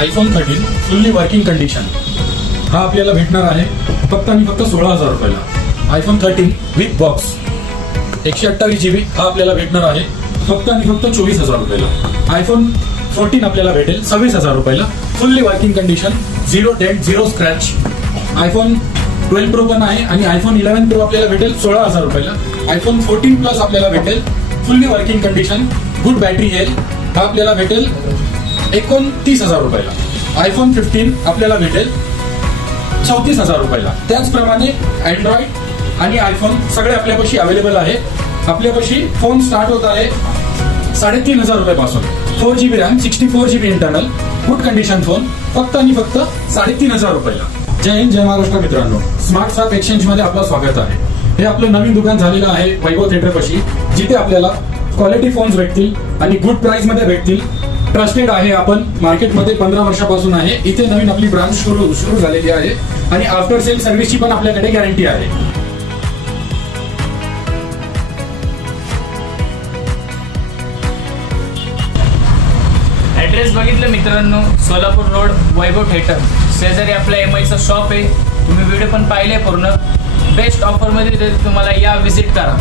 iPhone 13 fully working condition हा आपल्याला भेटणार आहे फक्त आणि फक्त 16,000 रुपयाला। iPhone 13 विथ बॉक्स 128 GB हा आपल्याला भेटणार आहे फक्त आणि फक्त 24,000 रुपयाला। iPhone 14 आपल्याला भेटेल 26,000 रुपयाला, fully working condition, 0 dent 0 scratch. iPhone 12 Pro पण आहे आणि iPhone 11 Pro आपल्याला भेटेल 16,000 रुपयाला। iPhone 14 Plus आपल्याला भेटेल fully working condition, good battery health हा आपल्याला भेटेल 29,000 रुपयाला। iPhone 15 आपल्याला भेटेल 34,000 रुपयाला। त्याचप्रमाणे अँड्रॉइड आणि आयफोन सगळे आपल्यापाशी अवेलेबल आहे। आपल्यापाशी फोन स्टार्ट होत आहे 3,500 रुपयापासून। 4 GB RAM, 64 GB internal, good condition phone फक्त आणि फक्त 3,500 रुपयाला। जय हिंद, जय महाराष्ट्र मित्रांनो, स्मार्ट साप एक्सचेंज मध्ये आपलं स्वागत आहे। हे आपलं नवीन दुकान झालेलं आहे वैभव थिएटर पाशी, जिथे आपल्याला क्वालिटी फोन्स भेटतील आणि गुड प्राइस मध्ये भेटतील। ट्रस्टेड आहे आपण, मार्केटमध्ये 15 वर्षापासून आहे। इथे नवीन आपली ब्रांच सुरू झालेली आहे आणि आफ्टर सेल सर्व्हिसची पण आपल्याकडे गॅरंटी आहे। ऍड्रेस बघितलं मित्रांनो, सोलापूर रोड वैभव थिएटर शेजारी आपल्या MIचं शॉप आहे। तुम्ही व्हिडिओ पण पाहिले पूर्ण। बेस्ट ऑफर मध्ये तुम्हाला या विजिट करा।